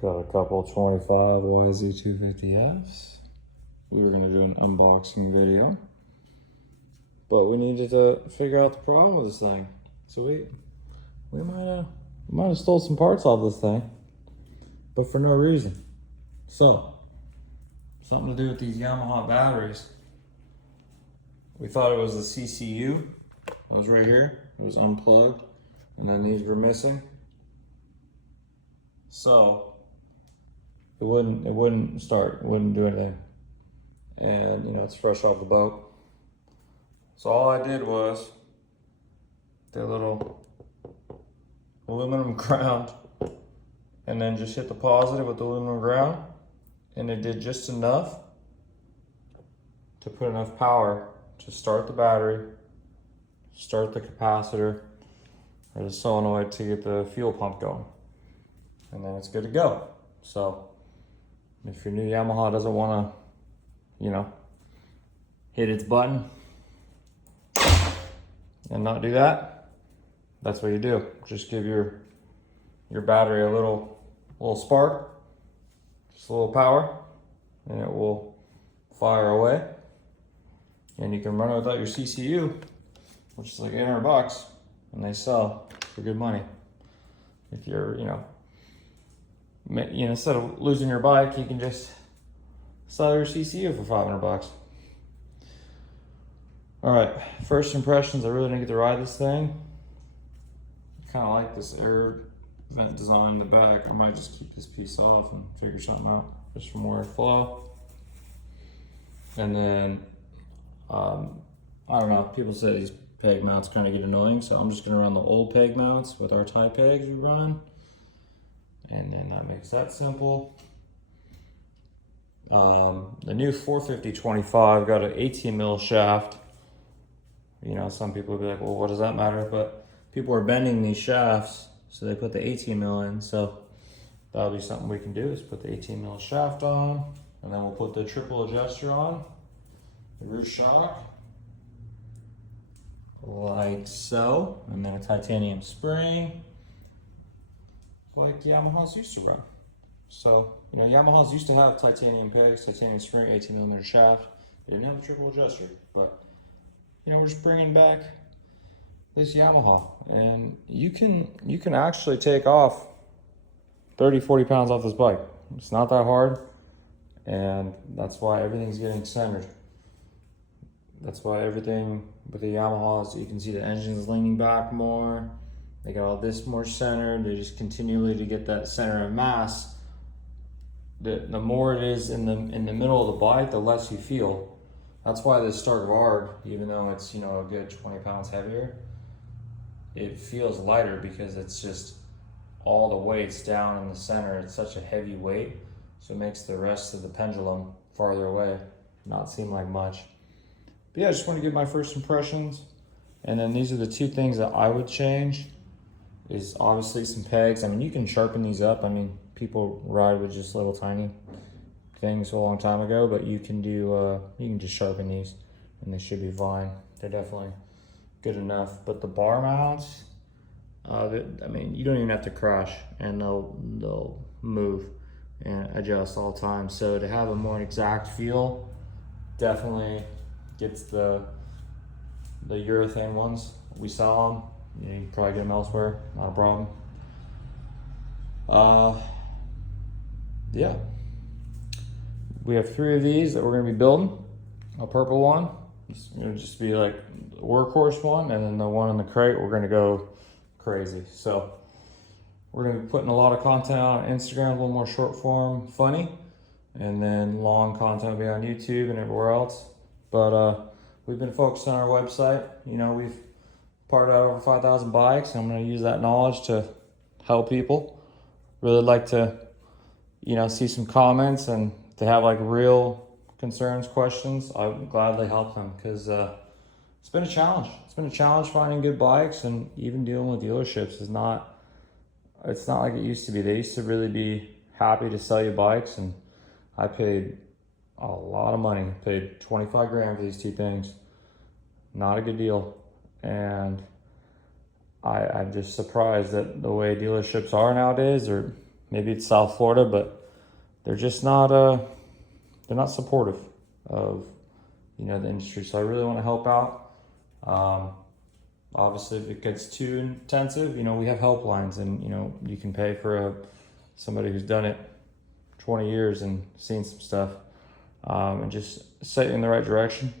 Got a couple 25 yz250fs. We were gonna do an unboxing video, but we needed to figure out the problem with this thing. So we might have stole some parts off this thing, but for no reason. So something to do with these Yamaha batteries. We thought it was the CCU. It was right here. It was unplugged, and then these were missing. So it wouldn't start. It wouldn't do anything. And you know, it's fresh off the boat. So all I did was the little aluminum ground, and then just hit the positive with the aluminum ground, and it did just enough to put enough power to start the battery, start the capacitor, or the solenoid to get the fuel pump going. And then it's good to go. So if your new Yamaha doesn't want to, you know, hit its button and not do that, that's what you do. Just give your battery a little spark, just a little power, and it will fire away. And you can run it without your CCU, which is like 800 bucks, and they sell for good money. If you're, you know, instead of losing your bike, you can just sell your CCU for 500 bucks. All right, first impressions, I really didn't get to ride this thing. I kind of like this air vent design in the back. I might just keep this piece off and figure something out just for more airflow. And then, I don't know, people say these peg mounts kind of get annoying, so I'm just gonna run the old peg mounts with our tie pegs we run. And then that makes that simple. The new 450-25 got an 18 mil shaft. You know, some people would be like, well, what does that matter? But people are bending these shafts, so they put the 18 mil in. So that'll be something we can do, is put the 18 mil shaft on, and then we'll put the triple adjuster on, the rear shock, like so, and then a titanium spring, like Yamahas used to run. So, you know, Yamahas used to have titanium pegs, titanium spring, 18 millimeter shaft. They didn't have a triple adjuster, but you know, we're just bringing back this Yamaha, and you can actually take off 30-40 pounds off this bike. It's not that hard, and that's why everything's getting centered. That's why everything with the Yamahas, you can see the engine's leaning back more. They got all this more centered. They just continually to get that center of mass. The more it is in the middle of the bike, the less you feel. That's why this Stark Vard, even though it's, you know, a good 20 pounds heavier, it feels lighter because it's just all the weight's down in the center. It's such a heavy weight, so it makes the rest of the pendulum farther away not seem like much. But yeah, I just want to give my first impressions. And then these are the two things that I would change. Is obviously some pegs. I mean, you can sharpen these up. I mean, people ride with just little tiny things a long time ago, but you can do, you can just sharpen these and they should be fine. They're definitely good enough. But the bar mounts, I mean, you don't even have to crash, and they'll move and adjust all the time. So to have a more exact feel, definitely gets the urethane ones. We sell them. You can probably get them elsewhere, not a problem. Yeah. We have 3 of these that we're gonna be building. A purple one, it's gonna just be like the workhorse one, and then the one in the crate, we're gonna go crazy. So we're gonna be putting a lot of content on Instagram, a little more short form, funny, and then long content will be on YouTube and everywhere else. But we've been focused on our website. You know, we've parted out over 5,000 bikes, and I'm going to use that knowledge to help people. Really like to, you know, see some comments, and to have like real concerns, questions, I would gladly help them, because it's been a challenge. It's been a challenge finding good bikes, and even dealing with dealerships it's not like it used to be. They used to really be happy to sell you bikes, and I paid a lot of money. I paid 25 grand for these two things. Not a good deal. And I'm just surprised that the way dealerships are nowadays, or maybe it's South Florida, but they're just not they're not supportive of, you know, the industry. So I really want to help out. Obviously, if it gets too intensive, you know, we have helplines, and you know, you can pay for somebody who's done it 20 years and seen some stuff, and just set you in the right direction.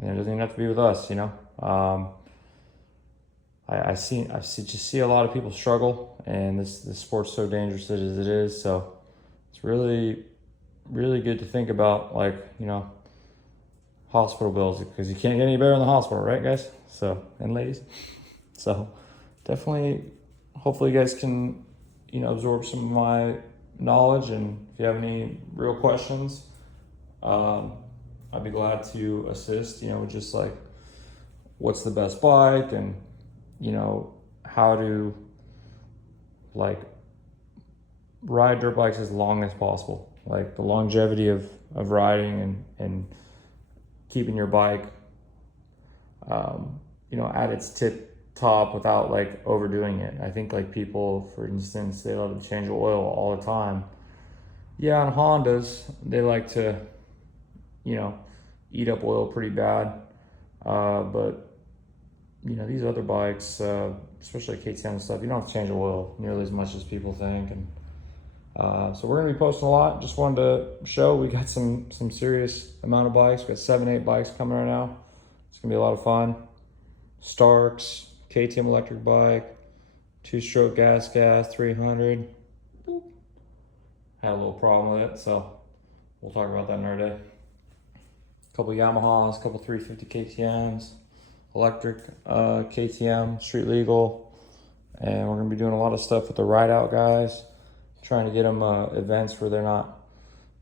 And it doesn't even have to be with us, you know. I just see a lot of people struggle, and this sport's so dangerous as it is. So it's really, really good to think about, like, you know, hospital bills, because you can't get any better in the hospital, right, guys? So, and ladies. So definitely, hopefully you guys can, you know, absorb some of my knowledge, and if you have any real questions, I'd be glad to assist, you know, just like what's the best bike, and, you know, how to like ride dirt bikes as long as possible, like the longevity of riding, and keeping your bike, you know, at its tip top without like overdoing it. I think like people, for instance, they love to change oil all the time. Yeah, on Hondas, they like to, you know, eat up oil pretty bad. But you know, these other bikes, especially KTM and stuff, you don't have to change oil nearly as much as people think. And so we're gonna be posting a lot. Just wanted to show we got some serious amount of bikes. We got 7-8 bikes coming right now. It's gonna be a lot of fun. Starks, KTM electric bike, 2-stroke gas 300. Boop. Had a little problem with it, so we'll talk about that another day. A couple Yamahas, a couple 350 KTMs, electric KTM, street legal, and we're gonna be doing a lot of stuff with the ride out guys, trying to get them events where they're not,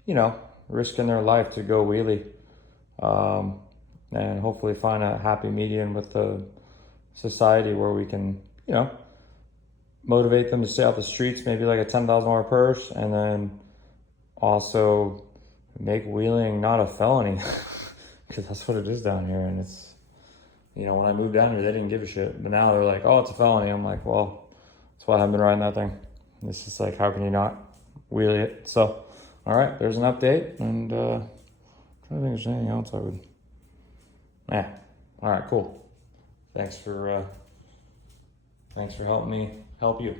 you know, risking their life to go wheelie, and hopefully find a happy medium with the society where we can, you know, motivate them to stay off the streets, maybe like a $10,000 purse, and then also make wheeling not a felony, because that's what it is down here. And it's, you know, when I moved down here, they didn't give a shit, but now they're like, oh, it's a felony. I'm like, well, that's why I haven't been riding that thing. It's just like, how can you not wheelie it? So, all right, there's an update, and I'm trying to think if there's anything else I would. Yeah. All right, cool. Thanks for helping me help you.